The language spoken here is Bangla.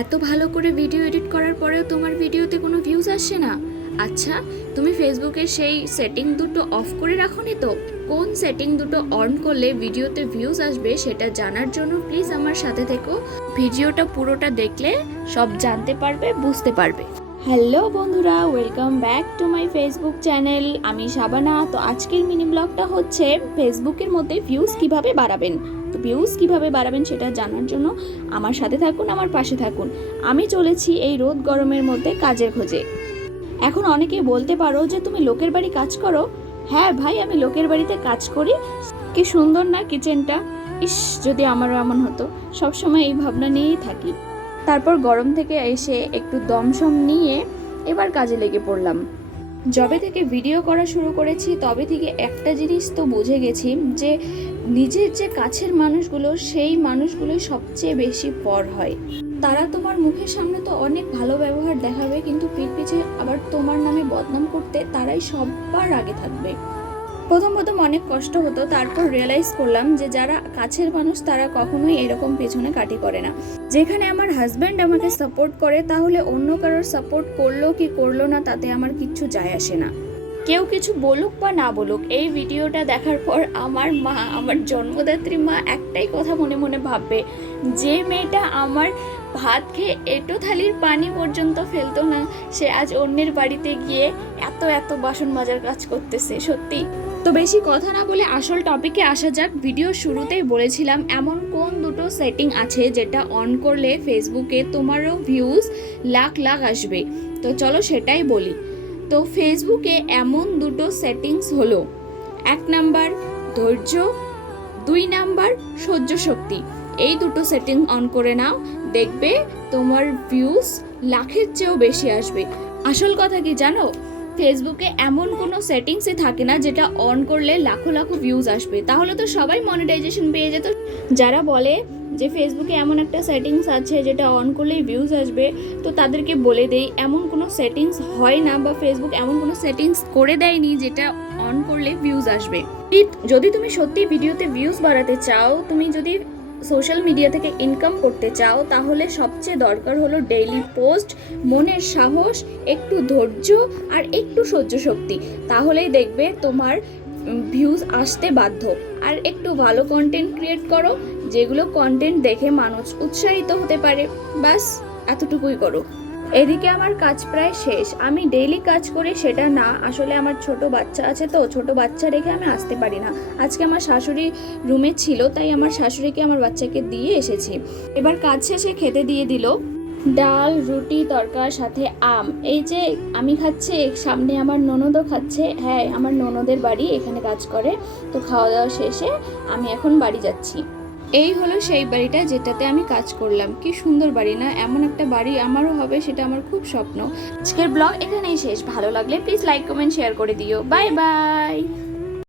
এত ভালো করে ভিডিও এডিট করার পরেও তোমার ভিডিওতে কোনো ভিউজ আসছে না। আচ্ছা, তুমি ফেসবুকের সেই সেটিং দুটো অফ করে রাখোনি তো? কোন সেটিং দুটো অন করলে ভিডিওতে ভিউজ আসবে সেটা জানার জন্য প্লিজ আমার সাথে থেকো। ভিডিওটা পুরোটা দেখলে সব জানতে পারবে, বুঝতে পারবে। হ্যালো বন্ধুরা, welcome back to my Facebook channel. আমি শাবানা। তো আজকের মিনি ব্লগটা হচ্ছে ফেসবুকের মধ্যে ভিউজ কিভাবে বাড়াবেন। তো ভিউজ কিভাবে বাড়াবেন সেটা জানার জন্য আমার সাথে থাকুন, আমার পাশে থাকুন। আমি চলেছি এই রোদ গরমের মধ্যে কাজের খোঁজে। এখন অনেকেই বলতে পারো যে তুমি লোকের বাড়ি কাজ করো। হ্যাঁ ভাই, আমি লোকের বাড়িতে কাজ করি। কি সুন্দর না কিচেনটা! ইস, যদি আমারও এমন হতো। সবসময় এই ভাবনা নিয়েই থাকি। তারপর গরম থেকে এসে একটু দমসম নিয়ে এবার কাজে লেগে পড়লাম। যবে থেকে ভিডিও করা শুরু করেছি তবে থেকে একটা জিনিস তো বুঝে গেছি যে নিজের যে কাছের মানুষগুলো, সেই মানুষগুলোই সবচেয়ে বেশি পর হয়। তারা তোমার মুখের সামনে তো অনেক ভালো ব্যবহার দেখাবে, কিন্তু পিঠ পিছে আবার তোমার নামে বদনাম করতে তারাই সবার আগে থাকবে। প্রথম অনেক কষ্ট হতো, তারপর রিয়েলাইজ করলাম যে যারা কাছের মানুষ তারা কখনোই এরকম পেছনে কাটি করে না। যেখানে আমার হাজব্যান্ড আমাকে সাপোর্ট করে, তাহলে অন্য কারোর সাপোর্ট করলো কি করলো না তাতে আমার কিচ্ছু যায় আসে না। কেউ কিছু বলুক বা না বলুক, এই ভিডিওটা দেখার পর আমার মা, আমার জন্মদাত্রী মা একটাই কথা মনে মনে ভাববে, যে মেয়েটা আমার ভাত খেয়ে এঁটো থালির পানি পর্যন্ত ফেলতো না, সে আজ অন্যের বাড়িতে গিয়ে এত বাসন মাজার কাজ করতেছে। সত্যি। তো বেশি কথা না বলে আসল টপিকে আসা যাক। ভিডিও শুরুতেই বলেছিলাম এমন কোন দুটো সেটিং আছে যেটা অন করলে ফেসবুকে তোমারও ভিউজ লাখ আসবে। তো চলো সেটাই বলি। তো ফেসবুকে এমন দুটো সেটিংস হলো, 1 নাম্বার ধৈর্য, 2 নাম্বার সহ্য শক্তি। এই দুটো সেটিং অন করে নাও, দেখবে তোমার ভিউজ লাখের চেয়েও বেশি আসবে। আসল কথা কি জানো, ফেসবুকে এমন কোনো সেটিংসই থাকে না যেটা অন করলে লাখো ভিউজ আসবে। তাহলে তো সবাই মনিটাইজেশন পেয়ে যেত। যারা বলে যে ফেসবুকে এমন একটা সেটিংস আছে যেটা অন করলেই ভিউজ আসবে, তো তাদেরকে বলে দেই এমন কোনো সেটিংস হয় না, বা ফেসবুক এমন কোনো সেটিংস করে দেয়নি যেটা অন করলে ভিউজ আসবে। যদি তুমি সত্যি ভিডিওতে ভিউজ বাড়াতে চাও, তুমি যদি সোশ্যাল মিডিয়া থেকে ইনকাম করতে চাও, তাহলে সবচেয়ে দরকার হলো ডেইলি পোস্ট, মনের সাহস, একটু ধৈর্য আর একটু সহ্য শক্তি। তাহলেই দেখবে তোমার ভিউজ আসতে বাধ্য। আর একটু ভালো কন্টেন্ট ক্রিয়েট করো, যেগুলো কন্টেন্ট দেখে মানুষ উৎসাহিত হতে পারে। বাস এতটুকুই করো। এদিকে আমার কাজ প্রায় শেষ। আমি ডেইলি কাজ করি সেটা না, আসলে আমার ছোট বাচ্চা আছে, তো ছোট বাচ্চা রেখে আমি আসতে পারি না। আজকে আমার শাশুড়ি রুমে ছিল, তাই আমার শাশুড়িকে আমার বাচ্চাকে দিয়ে এসেছি। এবার কাজ শেষে খেতে দিয়ে দিল ডাল, রুটি, তরকার সাথে আম। এই যে আমি খাচ্ছি, সামনে আমার ননদও খাচ্ছে। হ্যাঁ, আমার ননদের বাড়ি, এখানে কাজ করে। তো খাওয়া দাওয়া শেষে আমি এখন বাড়ি যাচ্ছি। এই হলো সেই বাড়িটা যেটাতে আমি কাজ করলাম। কি সুন্দর বাড়ি না? এমন একটা বাড়ি আমারও হবে, সেটা আমার খুব স্বপ্ন। আজকের ব্লগ এখানেই শেষ। ভালো লাগলে প্লিজ লাইক, কমেন্ট, শেয়ার করে দিও। Bye bye.